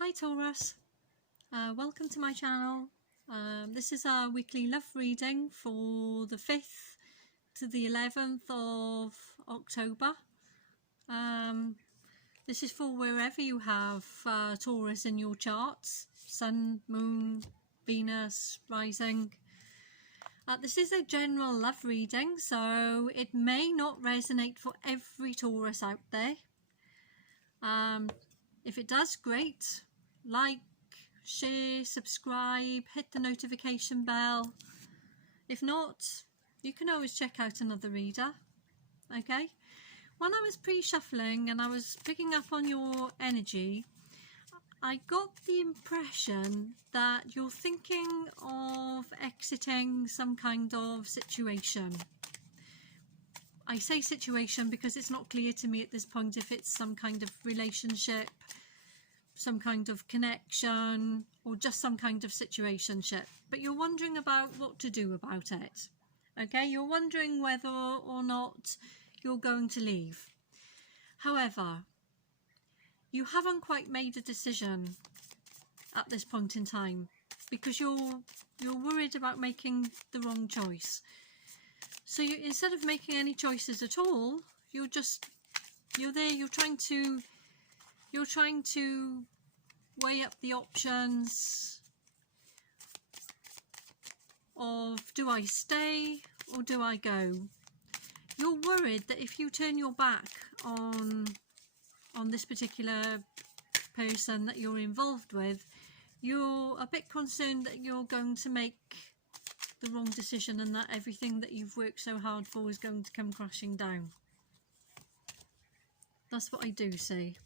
Hi Taurus, welcome to my channel. This is our weekly love reading for the 5th to the 11th of October. This is for wherever you have Taurus in your charts, Sun, Moon, Venus, Rising. This is a general love reading, so it may not resonate for every Taurus out there. If it does, great. Like, share, subscribe, hit the notification bell. If not, you can always check out another reader. Okay? When I was pre-shuffling and I was picking up on your energy, I got the impression that you're thinking of exiting some kind of situation. I say situation because it's not clear to me at this point if it's some kind of relationship, some kind of connection, or just some kind of situationship. But you're wondering about what to do about it. Okay, you're wondering whether or not you're going to leave. However, you haven't quite made a decision at this point in time because you're worried about making the wrong choice. So instead of making any choices at all, you're there, you're trying to weigh up the options of, do I stay or do I go? You're worried that if you turn your back on this particular person that you're involved with, you're a bit concerned that you're going to make the wrong decision and that everything that you've worked so hard for is going to come crashing down. That's what I do see.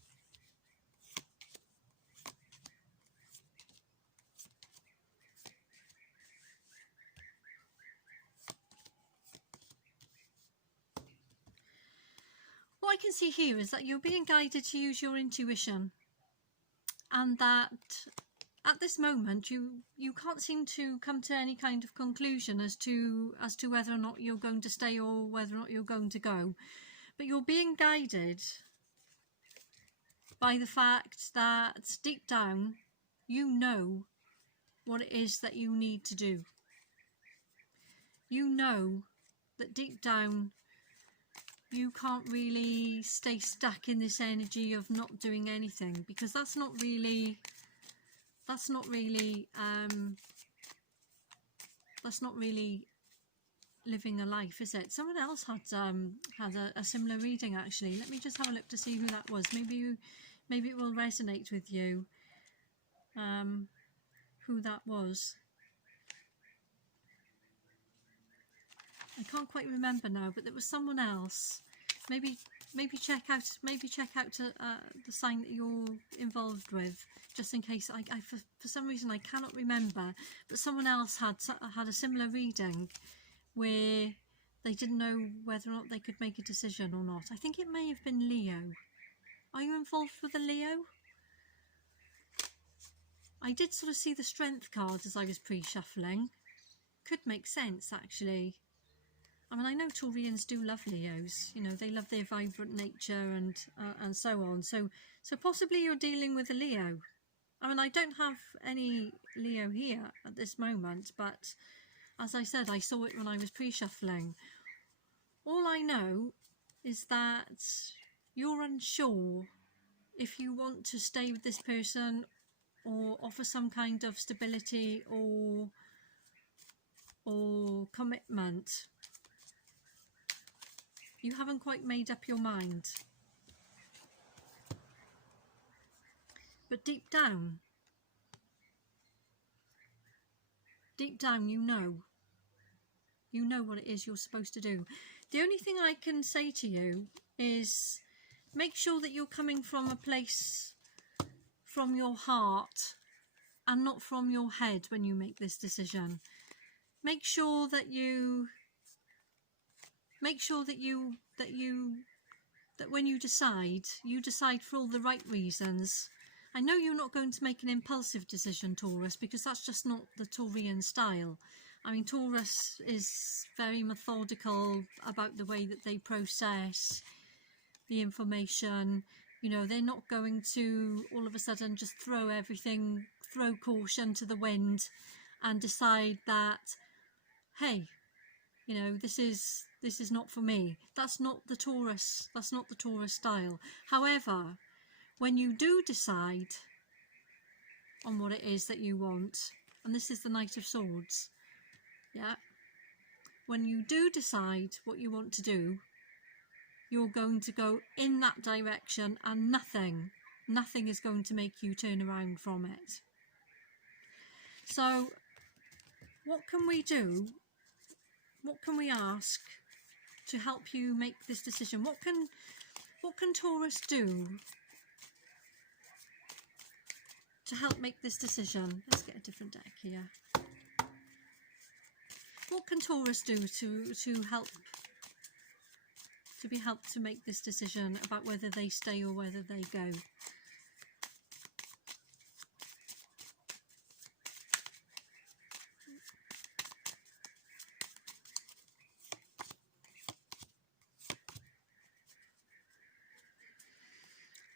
What I can see here is that you're being guided to use your intuition, and that at this moment you can't seem to come to any kind of conclusion as to whether or not you're going to stay or whether or not you're going to go. But you're being guided by the fact that deep down you know what it is that you need to do. You know that deep down you can't really stay stuck in this energy of not doing anything, because that's not really living a life, is it? Someone else had a similar reading actually. Let me just have a look to see who that was. Maybe it will resonate with you. Who that was. I can't quite remember now, but there was someone else. Maybe check out the sign that you're involved with, just in case. For some reason I cannot remember, but someone else had a similar reading where they didn't know whether or not they could make a decision or not. I think it may have been Leo. Are you involved with a Leo? I did sort of see the Strength card as I was pre-shuffling. Could make sense actually. I mean, I know Taurians do love Leos. You know, they love their vibrant nature and so on. So possibly you're dealing with a Leo. I mean, I don't have any Leo here at this moment, but as I said, I saw it when I was pre-shuffling. All I know is that you're unsure if you want to stay with this person or offer some kind of stability or commitment. You haven't quite made up your mind. But deep down you know what it is you're supposed to do. The only thing I can say to you is make sure that you're coming from a place from your heart and not from your head when you make this decision. Make sure that when you decide for all the right reasons. I know you're not going to make an impulsive decision, Taurus, because that's just not the Taurian style. I mean, Taurus is very methodical about the way that they process the information. You know, they're not going to all of a sudden just throw caution to the wind and decide that, hey, you know, this is not for me. That's not the Taurus style. However, when you do decide on what it is that you want, and this is the Knight of Swords, yeah, when you do decide what you want to do, you're going to go in that direction, and nothing is going to make you turn around from it. So what can we do? What can we ask to help you make this decision? What can Taurus do to help make this decision? Let's get a different deck here. What can Taurus do to help to make this decision about whether they stay or whether they go?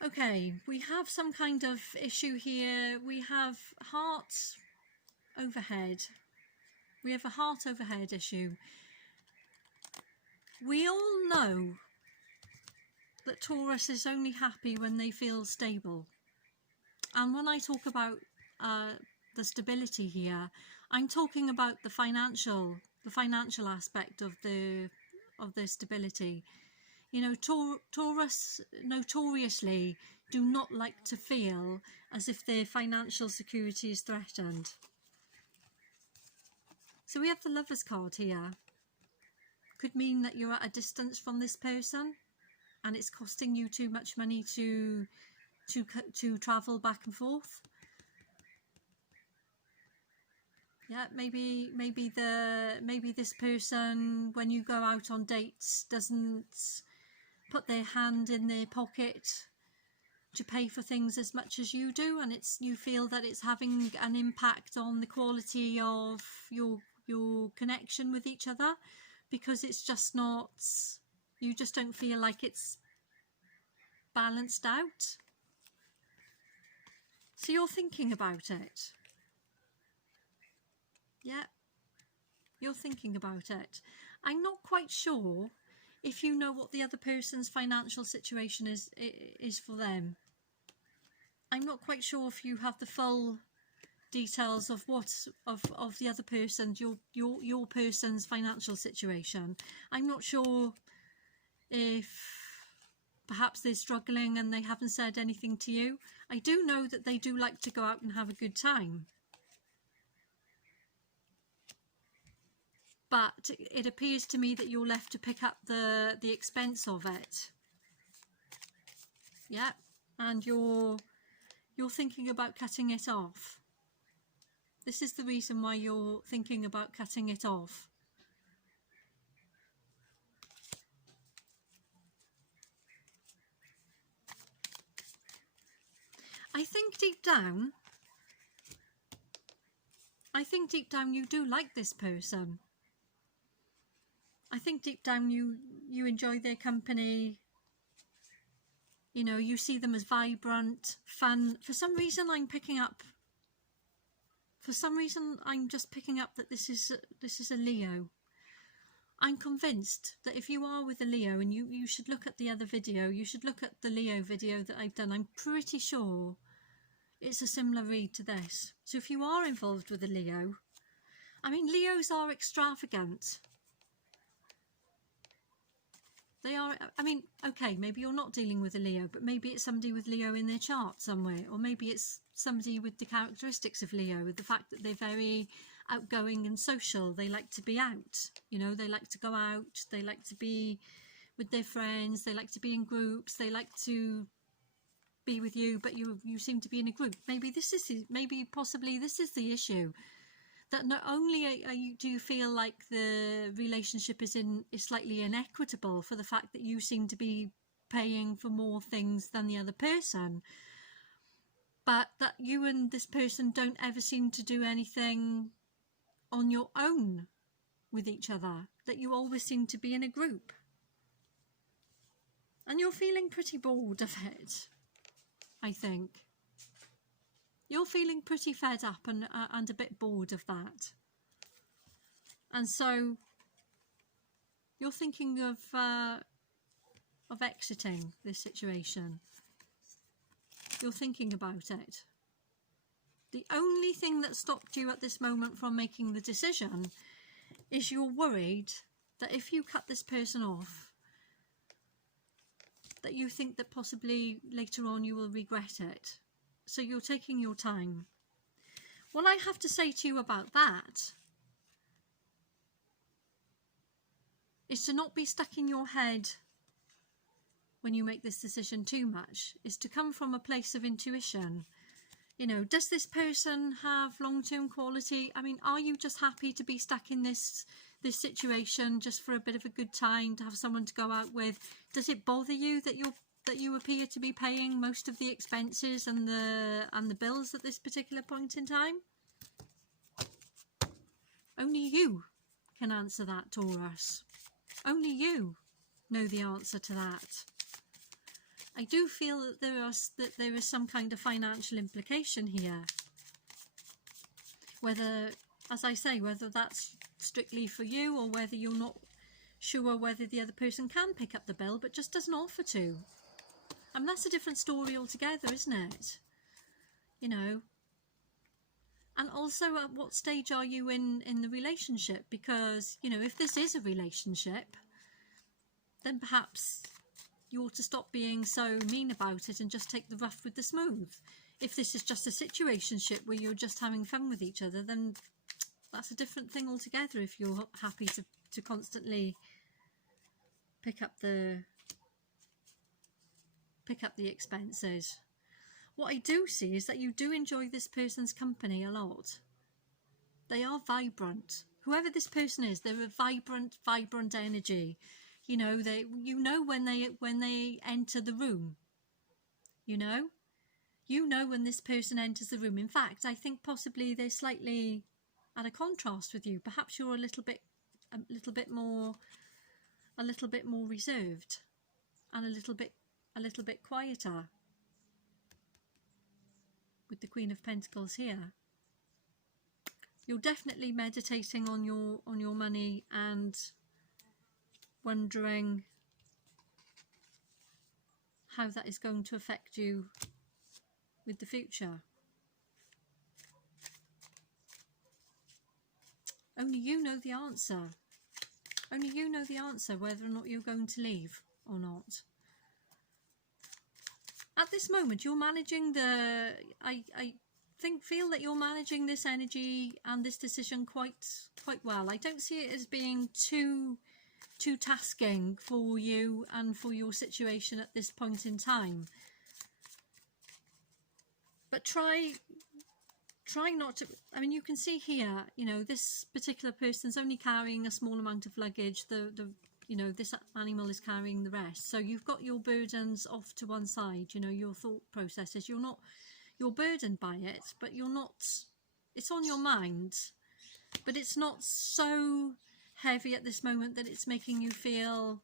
Okay, we have some kind of issue here. We have heart overhead. We have a heart overhead issue. We all know that Taurus is only happy when they feel stable. And when I talk about the stability here, I'm talking about the financial aspect of the stability. You know, Taurus notoriously do not like to feel as if their financial security is threatened. So we have the Lovers card here. Could mean that you're at a distance from this person and it's costing you too much money to travel back and forth. Yeah, maybe this person, when you go out on dates, doesn't put their hand in their pocket to pay for things as much as you do, and you feel that it's having an impact on the quality of your connection with each other, because it's just not, you just don't feel like it's balanced out. So you're thinking about it. Yeah, you're thinking about it. I'm not quite sure if you know what the other person's financial situation is for them. I'm not quite sure if you have the full details of of the other person's, your person's financial situation. I'm not sure if perhaps they're struggling and they haven't said anything to you. I do know that they do like to go out and have a good time. But it appears to me that you're left to pick up the expense of it. Yeah, and you're thinking about cutting it off. This is the reason why you're thinking about cutting it off. I think deep down you do like this person. I think deep down you enjoy their company. You know, you see them as vibrant, fun. For some reason I'm just picking up that this is a Leo. I'm convinced that if you are with a Leo, and you should look at the other video, you should look at the Leo video that I've done. I'm pretty sure it's a similar read to this. So if you are involved with a Leo, I mean, Leos are extravagant. They are, I mean, okay, maybe you're not dealing with a Leo, but maybe it's somebody with Leo in their chart somewhere, or maybe it's somebody with the characteristics of Leo, with the fact that they're very outgoing and social. They like to be out, you know, they like to go out, they like to be with their friends, they like to be in groups, they like to be with you, but you seem to be in a group. Possibly this is the issue. That not only do you feel like the relationship is slightly inequitable for the fact that you seem to be paying for more things than the other person, but that you and this person don't ever seem to do anything on your own with each other, that you always seem to be in a group. And you're feeling pretty bored of it. I think. You're feeling pretty fed up and a bit bored of that. And so you're thinking of exiting this situation. You're thinking about it. The only thing that stopped you at this moment from making the decision is you're worried that if you cut this person off, that you think that possibly later on you will regret it. So you're taking your time. What I have to say to you about that is to not be stuck in your head when you make this decision too much, is to come from a place of intuition. You know, does this person have long-term quality? I mean, are you just happy to be stuck in this situation just for a bit of a good time, to have someone to go out with? Does it bother you that you appear to be paying most of the expenses and the bills at this particular point in time? Only you can answer that, Taurus. Only you know the answer to that. I do feel that there is some kind of financial implication here. Whether, as I say, whether that's strictly for you or whether you're not sure whether the other person can pick up the bill but just doesn't offer to. I mean, that's a different story altogether, isn't it? You know. And also, at what stage are you in the relationship? Because, you know, if this is a relationship, then perhaps you ought to stop being so mean about it and just take the rough with the smooth. If this is just a situationship where you're just having fun with each other, then that's a different thing altogether if you're happy to constantly pick up the expenses. What I do see is that you do enjoy this person's company a lot. They are vibrant. Whoever this person is, they're a vibrant energy. You know, when they enter the room. You know when this person enters the room. In fact, I think possibly they're slightly at a contrast with you. Perhaps you're a little bit more reserved and a little bit quieter. With the Queen of Pentacles here, you're definitely meditating on your money and wondering how that is going to affect you with the future. Only you know the answer. Only you know the answer whether or not you're going to leave or not. At this moment, you're managing feel that you're managing this energy and this decision quite well. I don't see it as being too tasking for you and for your situation at this point in time. But try not to. I mean, you can see here, you know, this particular person's only carrying a small amount of luggage. This animal is carrying the rest. So you've got your burdens off to one side, you know, your thought processes. You're burdened by it, but you're not, it's on your mind, but it's not so heavy at this moment that it's making you feel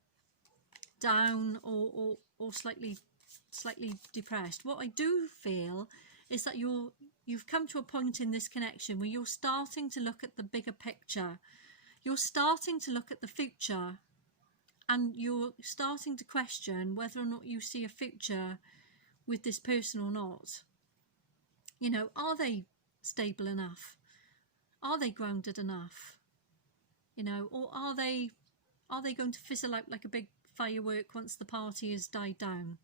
down or slightly depressed. What I do feel is that you've come to a point in this connection where you're starting to look at the bigger picture. You're starting to look at the future. And you're starting to question whether or not you see a future with this person or not. You know, are they stable enough? Are they grounded enough? You know, or are they going to fizzle out like a big firework once the party has died down?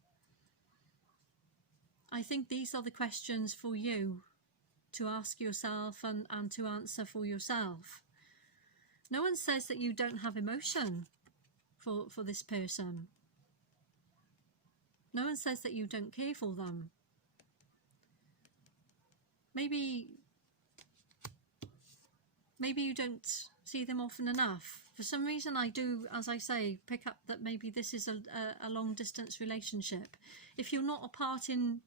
I think these are the questions for you to ask yourself and to answer for yourself. No one says that you don't have emotion for this person. No one says that you don't care for them. Maybe you don't see them often enough. For some reason I do, as I say, pick up that maybe this is a long distance relationship. If you're not apart in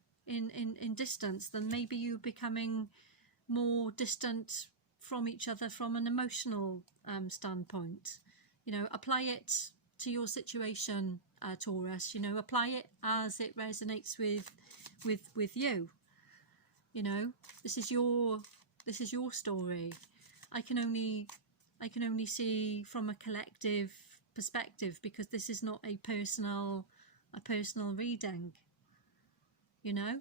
distance, then maybe you're becoming more distant from each other from an emotional standpoint. You know, apply it to your situation, Taurus. You know, apply it as it resonates with you. You know, this is your story. I can only see from a collective perspective, because this is not a personal reading. You know,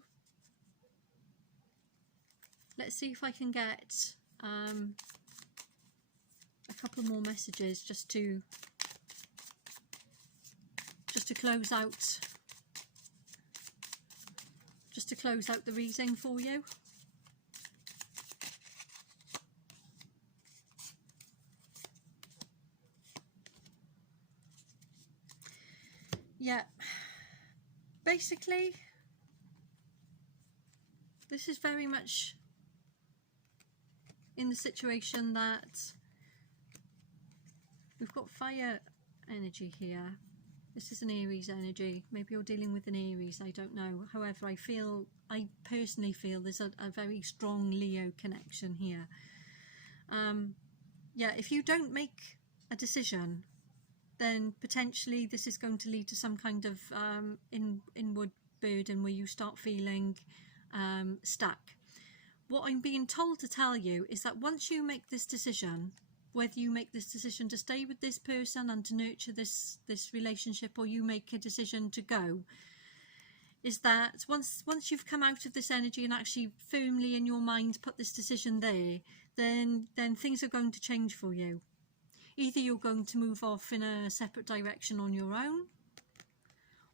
let's see if I can get a couple more messages just to close out the reading for you. Yeah, basically this is very much in the situation that we've got fire energy here. This is an Aries energy. Maybe you're dealing with an Aries, I don't know. However, I personally feel there's a very strong Leo connection here. Yeah, if you don't make a decision, then potentially this is going to lead to some kind of inward burden where you start feeling stuck. What I'm being told to tell you is that once you make this decision, whether you make this decision to stay with this person and to nurture this relationship, or you make a decision to go, is that once you've come out of this energy and actually firmly in your mind put this decision there, then things are going to change for you. Either you're going to move off in a separate direction on your own,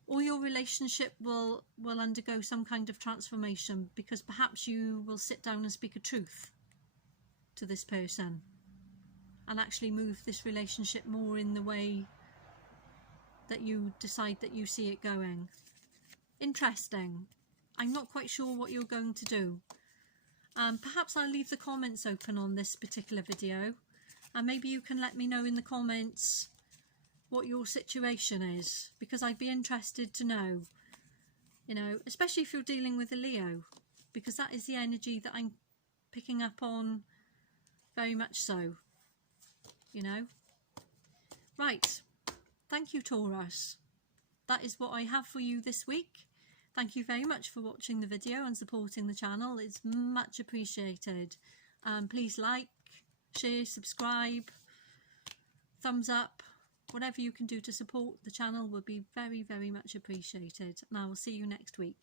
or your relationship will undergo some kind of transformation, because perhaps you will sit down and speak a truth to this person and actually move this relationship more in the way that you decide that you see it going. Interesting. I'm not quite sure what you're going to do. Perhaps I'll leave the comments open on this particular video, and maybe you can let me know in the comments what your situation is, because I'd be interested to know, you know, especially if you're dealing with a Leo, because that is the energy that I'm picking up on, very much so, you know. Right, thank you, Taurus. That is what I have for you this week. Thank you very much for watching the video and supporting the channel. It's much appreciated. Please like, share, subscribe, thumbs up, whatever you can do to support the channel would be very, very much appreciated. And I will see you next week.